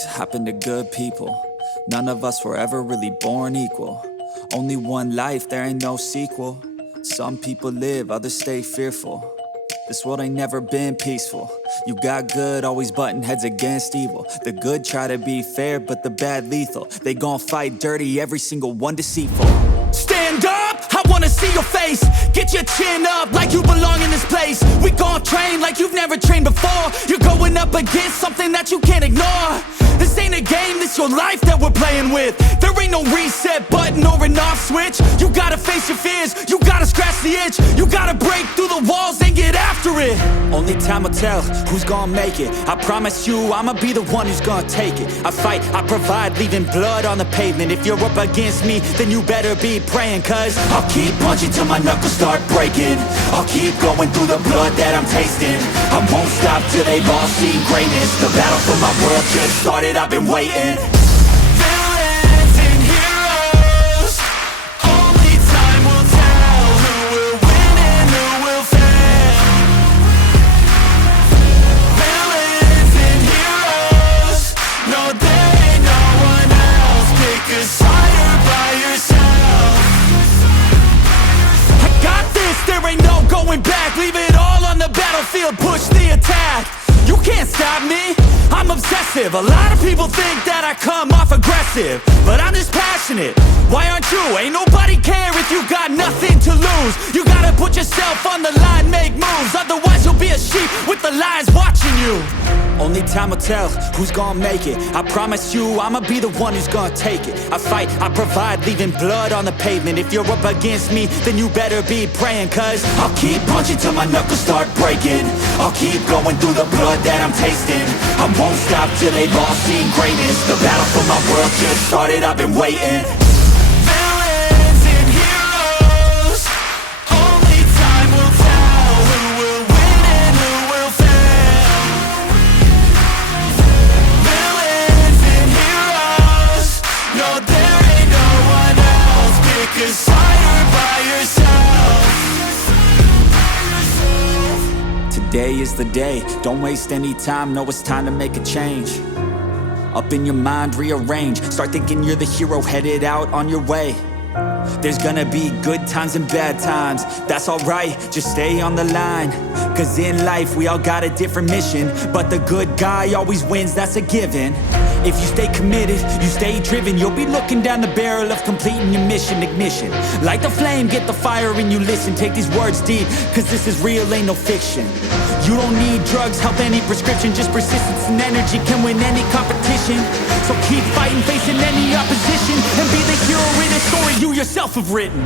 things happen to good people. None of us were ever really born equal. Only one life, there ain't no sequel. Some people live, others stay fearful. This world ain't never been peaceful. You got good, always butting heads against evil. The good try to be fair, but the bad lethal. They gon' fight dirty, every single one deceitful. Stand up, I wanna see your face. Get your chin up like you belong in this place. We gon' train like you've never trained before. You're going up against something that you can't ignore. This ain't a game, this your life that we're playing with. There ain't no reset button or an off switch. You gotta face your fears, you gotta scratch the itch. You gotta break through the walls and get after it. Only time will tell who's gonna make it. I promise you, I'ma be the one who's gonna take it. I fight, I provide, leaving blood on the pavement. If you're up against me, then you better be praying. Cause I'll keep punching till my knuckles start breaking. I'll keep going through the blood that I'm tasting. I won't stop till they've all seen greatness. The battle for my world just started, I've been waiting. Villains and heroes, only time will tell who will win and who will fail. Villains and heroes, no there ain't no one else. Pick a side or by yourself. I got this, there ain't no going back. Leave it all on the battlefield, push the attack. You can't stop me, I'm obsessive. A lot of people think that I come off aggressive, but I'm just passionate. Why aren't you? Ain't nobody care if you got nothing to lose. You gotta put yourself on the line, make moves. Otherwise you'll be a sheep with the lions watching you. Only time will tell who's gonna make it. I promise you, I'ma be the one who's gonna take it. I fight, I provide, leaving blood on the pavement. If you're up against me, then you better be praying. Cause I'll keep punching till my knuckles start breaking. I'll keep going through the blood that I'm tasting. I won't stop till they've all seen greatness. The battle for my world just started, I've been waiting. Villains and heroes, only time will tell who will win and who will fail. Villains and heroes, no there ain't no one else. Pick a side or by yourself. Today is the day, don't waste any time. Know it's time to make a change. Up in your mind, rearrange. Start thinking you're the hero headed out on your way. There's gonna be good times and bad times. That's alright, just stay on the line. Cause in life we all got a different mission, but the good guy always wins, that's a given. If you stay committed, you stay driven, you'll be looking down the barrel of completing your mission. Ignition, light the flame, get the fire and you listen. Take these words deep, cause this is real, ain't no fiction. You don't need drugs, help any prescription. Just persistence and energy can win any competition. So keep fighting, facing any opposition, and be the hero in a story you yourself have written.